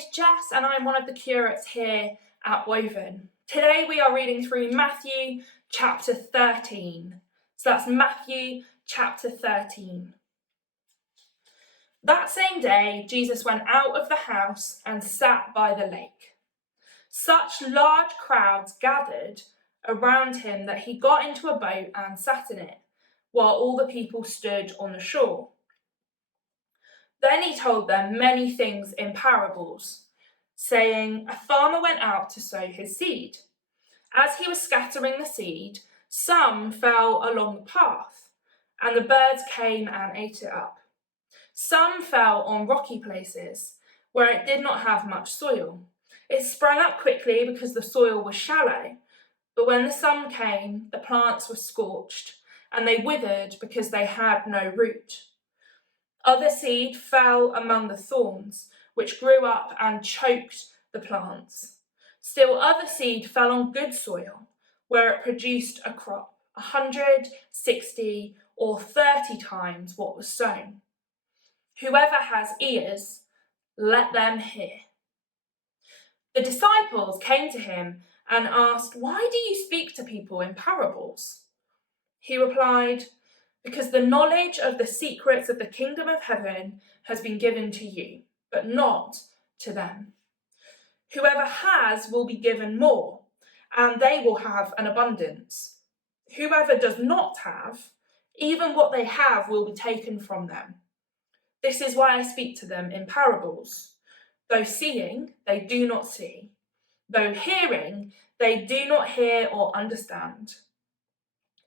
name's Jess and I'm one of the curates here at Woven. Today we are reading through Matthew chapter 13. So that's Matthew chapter 13. That same day, Jesus went out of the house and sat by the lake. Such large crowds gathered around him that he got into a boat and sat in it, while all the people stood on the shore. Then he told them many things in parables, saying, a farmer went out to sow his seed. As he was scattering the seed, some fell along the path, and the birds came and ate it up. Some fell on rocky places, where it did not have much soil. It sprang up quickly because the soil was shallow, but when the sun came, the plants were scorched, and they withered because they had no root. Other seed fell among the thorns, which grew up and choked the plants. Still other seed fell on good soil, where it produced a crop, 160 or 30 times what was sown. Whoever has ears, let them hear. The disciples came to him and asked, why do you speak to people in parables? He replied, because the knowledge of the secrets of the kingdom of heaven has been given to you, but not to them. Whoever has will be given more, and they will have an abundance. Whoever does not have, even what they have will be taken from them. This is why I speak to them in parables. Though seeing, they do not see. Though hearing, they do not hear or understand.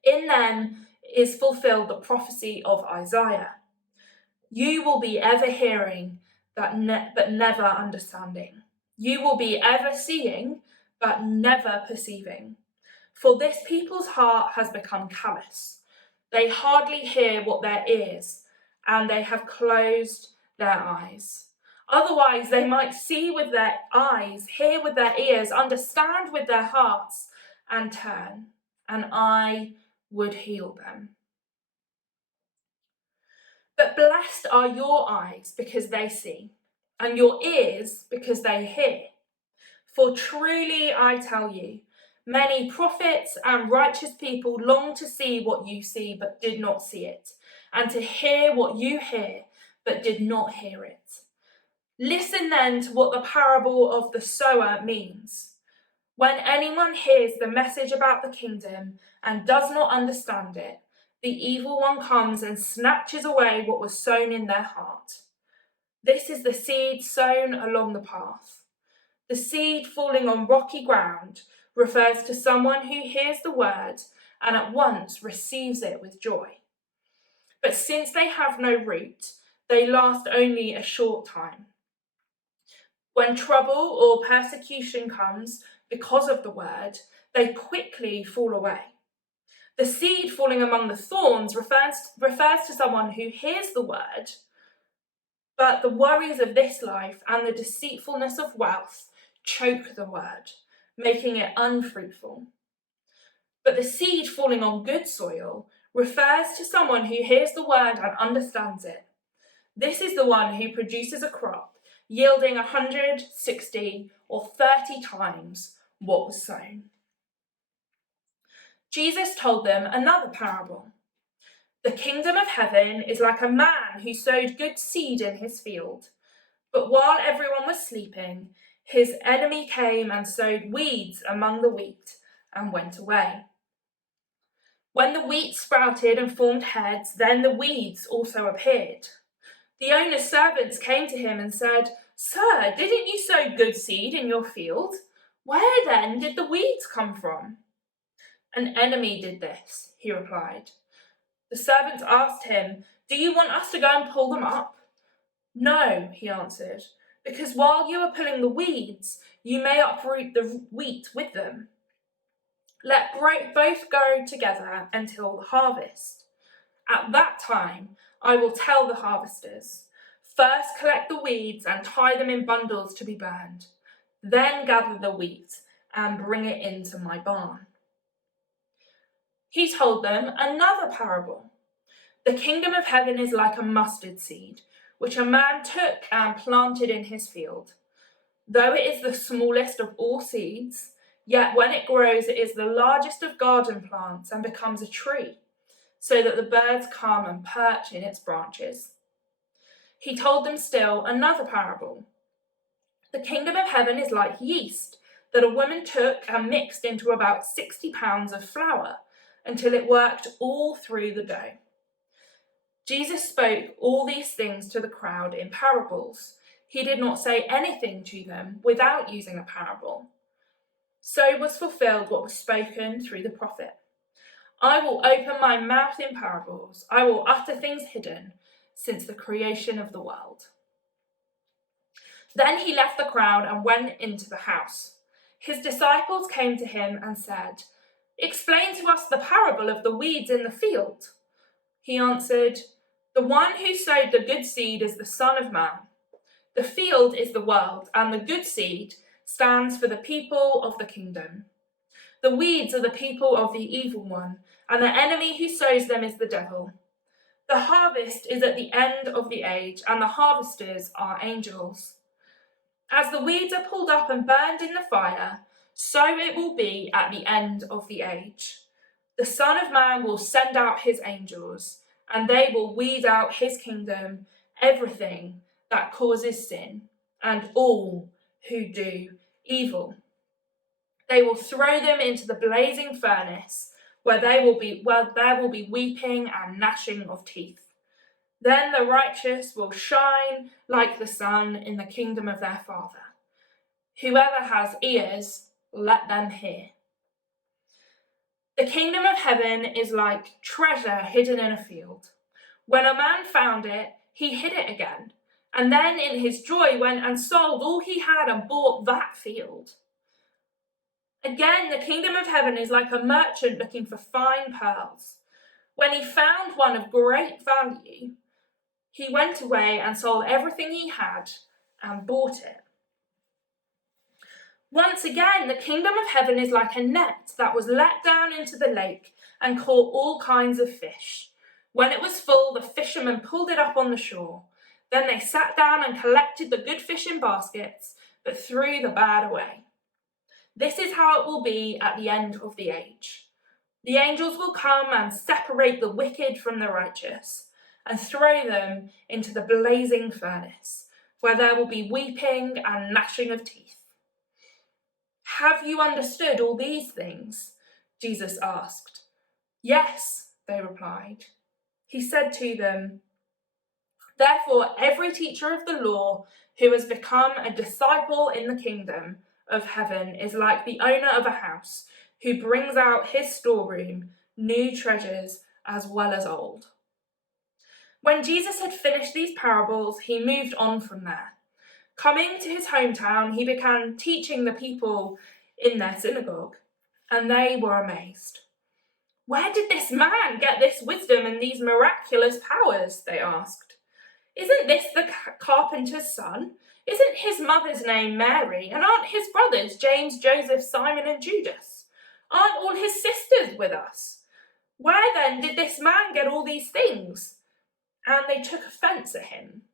In them is fulfilled the prophecy of Isaiah. You will be ever hearing, but never understanding. You will be ever seeing, but never perceiving. For this people's heart has become callous. They hardly hear what their ears, and they have closed their eyes. Otherwise, they might see with their eyes, hear with their ears, understand with their hearts, and turn, and I would heal them. But blessed are your eyes because they see, and your ears because they hear. For truly I tell you, many prophets and righteous people long to see what you see but did not see it, and to hear what you hear but did not hear it. Listen then to what the parable of the sower means. When anyone hears the message about the kingdom and does not understand it, the evil one comes and snatches away what was sown in their heart. This is the seed sown along the path. The seed falling on rocky ground refers to someone who hears the word and at once receives it with joy. But since they have no root, they last only a short time. When trouble or persecution comes because of the word, they quickly fall away. The seed falling among the thorns refers to someone who hears the word, but the worries of this life and the deceitfulness of wealth choke the word, making it unfruitful. But the seed falling on good soil refers to someone who hears the word and understands it. This is the one who produces a crop yielding 160 or 30 times what was sown. Jesus told them another parable. The kingdom of heaven is like a man who sowed good seed in his field. But while everyone was sleeping, his enemy came and sowed weeds among the wheat and went away. When the wheat sprouted and formed heads, then the weeds also appeared. The owner's servants came to him and said, Sir, didn't you sow good seed in your field? Where then did the weeds come from? An enemy did this, he replied. The servants asked him, Do you want us to go and pull them up? No, he answered, because while you are pulling the weeds, you may uproot the wheat with them. Let both go together until the harvest. At that time, I will tell the harvesters, first collect the weeds and tie them in bundles to be burned. Then gather the wheat and bring it into my barn. He told them another parable. The kingdom of heaven is like a mustard seed, which a man took and planted in his field. Though it is the smallest of all seeds, yet when it grows, it is the largest of garden plants and becomes a tree, so that the birds come and perch in its branches." He told them still another parable. "The kingdom of heaven is like yeast that a woman took and mixed into about 60 pounds of flour until it worked all through the dough." Jesus spoke all these things to the crowd in parables. He did not say anything to them without using a parable. So was fulfilled what was spoken through the prophet. "I will open my mouth in parables. I will utter things hidden since the creation of the world." Then he left the crowd and went into the house. His disciples came to him and said, "Explain to us the parable of the weeds in the field." He answered, "The one who sowed the good seed is the Son of Man. The field is the world, and the good seed stands for the people of the kingdom. The weeds are the people of the evil one, and the enemy who sows them is the devil. The harvest is at the end of the age, and the harvesters are angels. As the weeds are pulled up and burned in the fire, so it will be at the end of the age. The Son of Man will send out his angels, and they will weed out his kingdom, everything that causes sin, and all who do evil. They will throw them into the blazing furnace, where there will be weeping and gnashing of teeth. Then the righteous will shine like the sun in the kingdom of their Father. Whoever has ears, let them hear. The kingdom of heaven is like treasure hidden in a field. When a man found it, he hid it again, and then in his joy went and sold all he had and bought that field. Again, the kingdom of heaven is like a merchant looking for fine pearls. When he found one of great value, he went away and sold everything he had and bought it. Once again, the kingdom of heaven is like a net that was let down into the lake and caught all kinds of fish. When it was full, the fishermen pulled it up on the shore. Then they sat down and collected the good fish in baskets, but threw the bad away. This is how it will be at the end of the age. The angels will come and separate the wicked from the righteous and throw them into the blazing furnace, where there will be weeping and gnashing of teeth. "Have you understood all these things?" Jesus asked. "Yes," they replied. He said to them, "Therefore, every teacher of the law who has become a disciple in the kingdom of heaven is like the owner of a house who brings out his storeroom new treasures as well as old." When Jesus had finished these parables, he moved on from there. Coming to his hometown, he began teaching the people in their synagogue, and they were amazed. "Where did this man get this wisdom and these miraculous powers?" they asked. "Isn't this the carpenter's son? Isn't his mother's name Mary? And aren't his brothers James, Joseph, Simon, and Judas? Aren't all his sisters with us? Where then did this man get all these things?" And they took offense at him.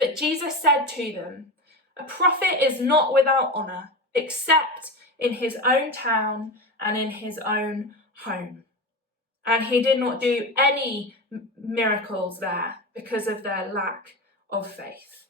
But Jesus said to them, "A prophet is not without honor, except in his own town and in his own home." And he did not do any miracles there because of their lack of faith.